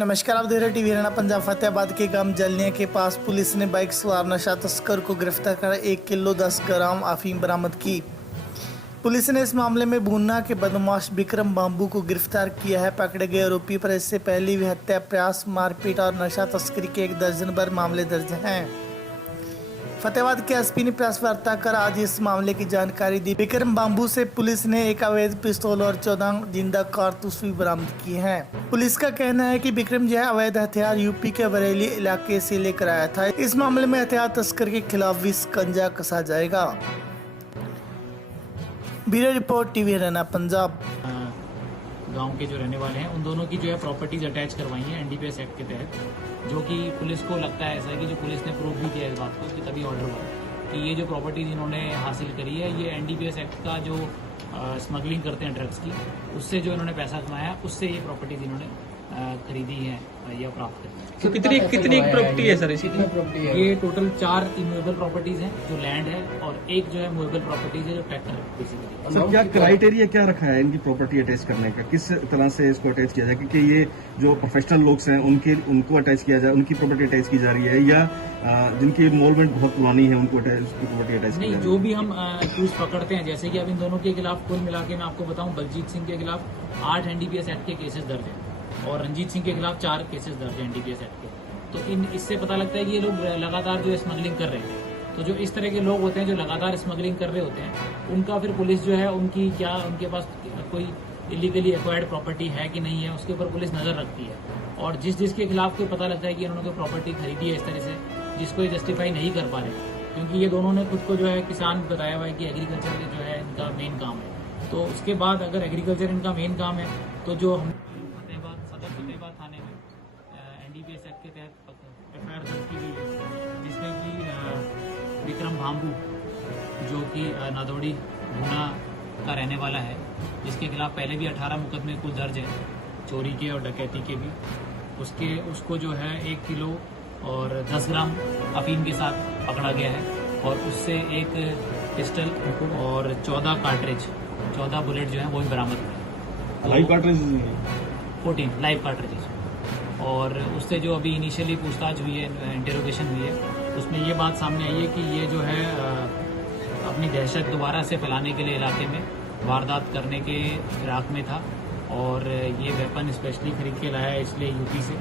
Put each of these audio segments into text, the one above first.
नमस्कार, आप देख रहे टीवी हरियाणा पंजाब। फतेहाबाद के गांव जलनिया के पास पुलिस ने बाइक सवार नशा तस्कर को गिरफ्तार कर 1 किलो 10 ग्राम अफीम बरामद की। पुलिस ने इस मामले में भूना के बदमाश विक्रम बाम्बू को गिरफ्तार किया है। पकड़े गए आरोपी पर इससे पहले भी हत्या प्रयास, मारपीट और नशा तस्करी के 1 दर्जन भर मामले दर्ज हैं। फतेहाबाद के एसपी ने प्रेस वार्ता कर आज इस मामले की जानकारी दी। विक्रम बाम्बू से पुलिस ने एक अवैध पिस्तौल और 14 जिंदा कारतूस भी बरामद किए हैं। पुलिस का कहना है कि विक्रम यह अवैध हथियार यूपी के बरेली इलाके से लेकर आया था। इस मामले में हथियार तस्कर के खिलाफ भी शिकंजा कसा जाएगा। Bureau report, TV Haryana Punjab. गांव के जो रहने वाले हैं उन दोनों की जो है प्रॉपर्टीज अटैच करवाई हैं एनडीपीएस एक्ट के तहत, जो कि पुलिस को लगता है ऐसा है कि जो पुलिस ने प्रूव भी किया इस बात को कि तभी ऑर्डर हुआ कि ये जो प्रॉपर्टीज इन्होंने हासिल करी है ये एनडीपीएस एक्ट का जो स्मगलिंग करते हैं ड्रग्स की, उससे जो इन्होंने पैसा कमाया उससे ये प्रॉपर्टीज इन्होंने खरीदी है या प्राप्त करी। तो कितनी प्रॉपर्टी है सर? कितनी प्रॉपर्टी है? ये टोटल 4 इमूवेबल प्रॉपर्टीज हैं जो लैंड है और एक जो है मूवेबल प्रॉपर्टीज है जो ट्रैक्टर है बेसिकली। सर, क्या क्राइटेरिया क्या रखा है इनकी प्रॉपर्टी अटैच करने का? किस तरह से इसको अटैच किया जाए? क्योंकि ये जो प्रोफेशनल लोग हैं उनको अटैच किया जाए, उनकी प्रॉपर्टी अटैच की जा रही है, या जिनकी इन्वॉल्वमेंट बहुत पुरानी है उनको प्रॉपर्टी अटैच की? नहीं, जो भी हम एक्यूज पकड़ते हैं, जैसे कि अब इन दोनों के खिलाफ कुल मिला के मैं आपको बताऊं, बलजीत सिंह के खिलाफ 8 एनडीपीएस एक्ट के केसेस दर्ज हैं और रंजीत सिंह के खिलाफ 4 केसेस दर्ज हैं एनडीपीएस एक्ट के। तो इससे पता लगता है कि ये लोग लगातार जो है स्मगलिंग कर रहे हैं। तो जो इस तरह के लोग होते हैं जो लगातार स्मगलिंग कर रहे होते हैं, उनका फिर पुलिस जो है उनके पास कोई इलीगली एक्वायर्ड प्रॉपर्टी है कि नहीं है, उसके ऊपर पुलिस नजर रखती है। और जिसके खिलाफ कोई पता लगता है कि उन्होंने कोई प्रॉपर्टी खरीदी है इस तरह से जिसको ये जस्टिफाई नहीं कर पा रहे, क्योंकि ये दोनों ने खुद को जो है किसान बताया हुआ है कि एग्रीकल्चर जो है इनका मेन काम है। तो उसके बाद अगर एग्रीकल्चर इनका मेन काम है तो जो हम फतेहाबाद थाने में एनडीपीएस एक्ट के तहत एफआईआर दर्ज की गई है, जिसमें कि विक्रम बाम्बू जो कि नादौड़ी भूना का रहने वाला है, जिसके खिलाफ पहले भी 18 मुकदमे कुल दर्ज हैं, चोरी के और डकैती के भी। उसको जो है 1 किलो और 10 ग्राम अफीम के साथ पकड़ा गया है और उससे एक पिस्टल और 14 कार्ट्रिज 14 बुलेट जो है वो भी बरामद हुए। Live cartridge 14 live cartridges. और उससे जो अभी इनिशियली पूछताछ हुई है, इंटेरोगेशन हुई है, उसमें ये बात सामने आई है कि ये जो है अपनी दहशत दोबारा से फैलाने के लिए इलाके में वारदात करने के फिराक में था और ये वेपन स्पेशली खरीद के लाया है, इसलिए यूपी से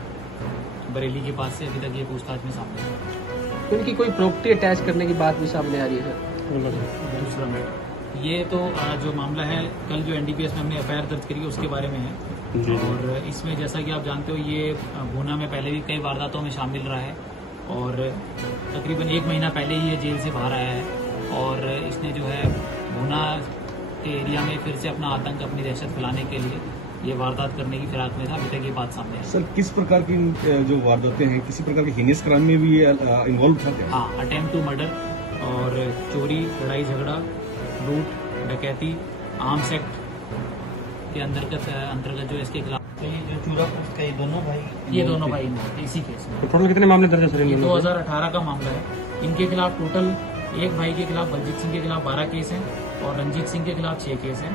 बरेली के पास से अभी तक ये पूछताछ में सामने है। उनकी कोई प्रॉपर्टी अटैच करने की बात भी सामने आ रही है सर? दूसरा मैटर ये तो जो मामला है कल जो एनडीपीएस में हमने एफआईआर दर्ज करी है उसके बारे में है। और इसमें जैसा कि आप जानते हो ये भूना में पहले भी कई वारदातों में शामिल रहा है और तकरीबन 1 महीना पहले ही ये जेल से बाहर आया है और इसने जो है भूना के एरिया में फिर से अपना आतंक, अपनी दहशत फैलाने के लिए ये वारदात करने की फिराक में था। अभी तक ये बात सामने आई। सर, किस प्रकार की जो वारदातें हैं, किसी प्रकार के हीनियस क्राइम में भी ये इन्वॉल्व था क्या? हाँ, अटेम्प्ट टू मर्डर और चोरी, लड़ाई झगड़ा, लूट, डकैती, आर्म्स एक्ट के अंतर्गत जो इसके खिलाफ ये दोनों भाई इसी केस में। तो टोटल कितने मामले दर्ज है सर? ये 2018 का मामला है। इनके खिलाफ टोटल एक भाई के खिलाफ, बलजीत सिंह के खिलाफ 12 केस हैं और रंजीत सिंह के खिलाफ 6 केस हैं।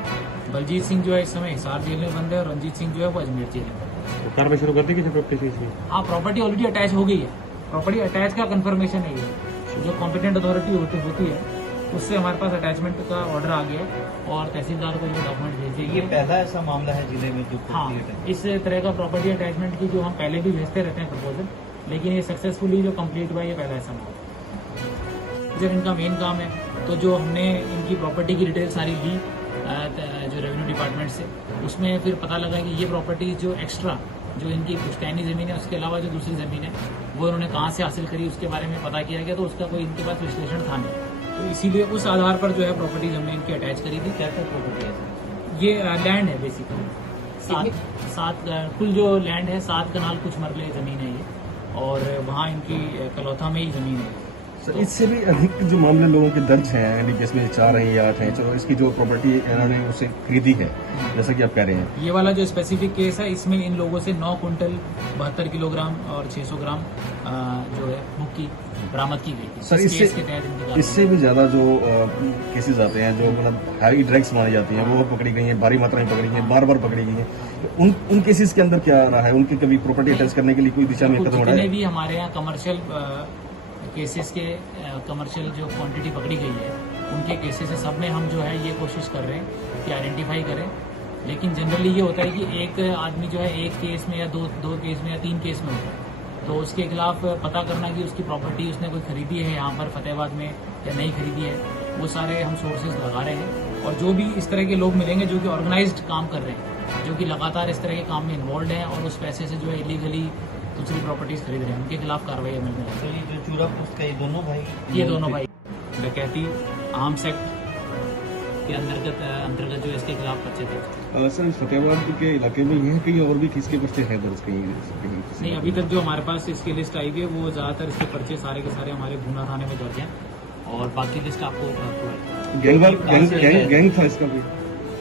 बलजीत सिंह जो है इस समय हिसार जेल में बंद है और रंजीत सिंह जो है वो अजमेर जेल में बंद है। तो कार्रवाई शुरू कर दी किसी प्रॉपर्टी से? हाँ, प्रॉपर्टी ऑलरेडी अटैच हो गई है। प्रॉपर्टी अटैच का कंफर्मेशन है ये, जो कॉम्पिटेंट अथॉरिटी होती है उससे हमारे पास अटैचमेंट का ऑर्डर आ गया और तहसीलदार को जो डॉक्यूमेंट भेज दिए। ये पहला ऐसा मामला है जिले में जो हाँ, इस तरह का प्रॉपर्टी अटैचमेंट की जो हम पहले भी भेजते रहते हैं प्रपोजल, लेकिन ये सक्सेसफुली जो कंप्लीट हुआ ये पहला ऐसा मामला। जब इनका मेन काम है तो जो हमने इनकी प्रॉपर्टी की डिटेल सारी ली जो रेवेन्यू डिपार्टमेंट से, उसमें फिर पता लगा कि ये प्रॉपर्टी जो एक्स्ट्रा जो इनकी पुश्तैनी ज़मीन है उसके अलावा जो दूसरी ज़मीन है वो इन्होंने कहाँ से हासिल करी उसके बारे में पता किया गया, तो उसका कोई इनके पास विश्लेषण था नहीं। तो इसीलिए उस आधार पर जो है प्रॉपर्टीज हमने इनकी अटैच करी थी। क्या क्या प्रॉपर्टी है? ये लैंड है बेसिकली, 7 कुल जो लैंड है 7 कनाल कुछ मरले ज़मीन है ये, और वहाँ इनकी कलौथा में ही ज़मीन है। सर, इससे भी अधिक जो मामले लोगों के दर्ज हैं एनडीपीएस में 4 हैं या 8 हैं, चलो इसकी जो प्रॉपर्टी इन्होंने उसे खरीदी है जैसा कि आप कह रहे हैं, ये वाला जो स्पेसिफिक केस है इसमें इन लोगों से 9 कुंटल 72 किलोग्राम और 600 ग्राम जो है मुक्की बरामद की गई थी। सर इस केस के तहत इनकी कार्रवाई इससे भी ज्यादा जो केसेस आते हैं जो मतलब हाई ड्रग्स मानी जाती हैं वो पकड़ी गई हैं, भारी मात्रा में पकड़ी गई हैं, बार बार पकड़ी गई हैं, तो उन केसेस के अंदर क्या रहा है? उनकी कभी प्रॉपर्टी अटैच करने के लिए कोई दिशा में कदम उठाया जितने है? भी हमारे यहाँ कमर्शियल केसेस के कमर्शियल जो क्वांटिटी पकड़ी गई है उनके केसेस से सब में हम जो है ये कोशिश कर रहे हैं कि आइडेंटिफाई करें। लेकिन जनरली ये होता है कि एक आदमी जो है एक केस में या दो केस में या 3 केस में होता है, तो उसके खिलाफ पता करना कि उसकी प्रॉपर्टी उसने कोई खरीदी है यहाँ पर फतेहाबाद में या नहीं खरीदी है, वो सारे हम सोर्सेज लगा रहे हैं। और जो भी इस तरह के लोग मिलेंगे जो कि ऑर्गेनाइज्ड काम कर रहे हैं, जो कि लगातार इस तरह के काम में इन्वॉल्व हैं और उस पैसे से जो है इलीगली दूसरी प्रॉपर्टीज खरीद रहे हैं, उनके खिलाफ कार्रवाई मिलने लगी। तो ये जो चूरा पोस्ट का ये दोनों भाई डकैती आर्म्स एक्ट के अंतर्गत जो इसके खिलाफ पर्चे थे। सर, फतेहाबाद के इलाके में ये है कि और भी किसके पर्चे हैं दर्ज कहीं? नहीं, अभी तक जो हमारे पास इसकी लिस्ट आई हुई है वो ज्यादातर इसके पर्चे सारे के सारे हमारे भूना थाने में दर्ज हैं और बाकी लिस्ट आपको गैंग था इसका भी?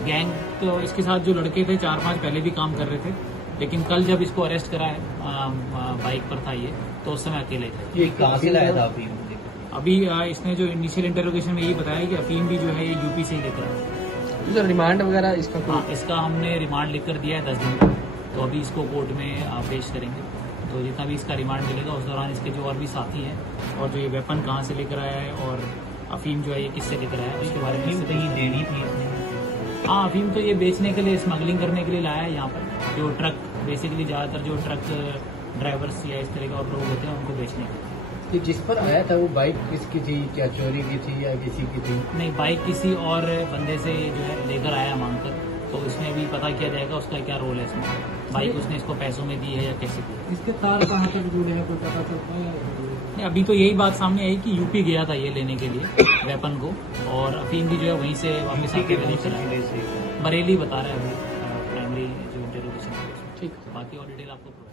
गैंग तो इसके साथ जो लड़के थे 4-5 पहले भी काम कर रहे थे, लेकिन कल जब इसको अरेस्ट करा है बाइक पर था ये, तो उस समय अकेले थे। ये कहाँ से लाया था अभी? अभी इसने जो इनिशियल इंटरोगेशन में यही बताया कि अफीम भी जो है ये यूपी से ही लेकर आया। सर रिमांड वगैरह इसका हाँ, इसका हमने रिमांड लिख कर दिया है 10 दिन का, तो अभी इसको कोर्ट में पेश करेंगे। तो जितना भी इसका रिमांड मिलेगा उस दौरान इसके जो और भी साथी हैं और जो ये वेपन कहाँ से लेकर आया है और अफीम जो है ये किससे लेकर आया है उसके बारे में देनी थी इसने। हाँ, अफीम तो ये बेचने के लिए, स्मगलिंग करने के लिए लाया है यहाँ पर। जो ट्रक बेसिकली ज़्यादातर जो ट्रक ड्राइवर्स या इस तरह के और लोग होते हैं उनको बेचने के लिए। कि जिस पर आया था वो बाइक किसकी थी, क्या चोरी की थी या किसी की थी? नहीं, बाइक किसी और बंदे से जो है लेकर आया मांग कर, तो इसमें भी पता किया जाएगा उसका क्या रोल है इसमें। बाइक उसने इसको पैसों में दी है या कैसे दी है। इसके तार कहाँ तक जुड़े हैं कोई पता चलता है? नहीं, अभी तो यही बात सामने आई कि यूपी गया था ये लेने के लिए वेपन को, और अफीम भी जो है वहीं से वापस आके लेकर आया। बरेली बता रहा है अभी प्राइमरी जो इंटरोगेशन। ठीक, बाकी और डिटेल आपको प्रोवाइड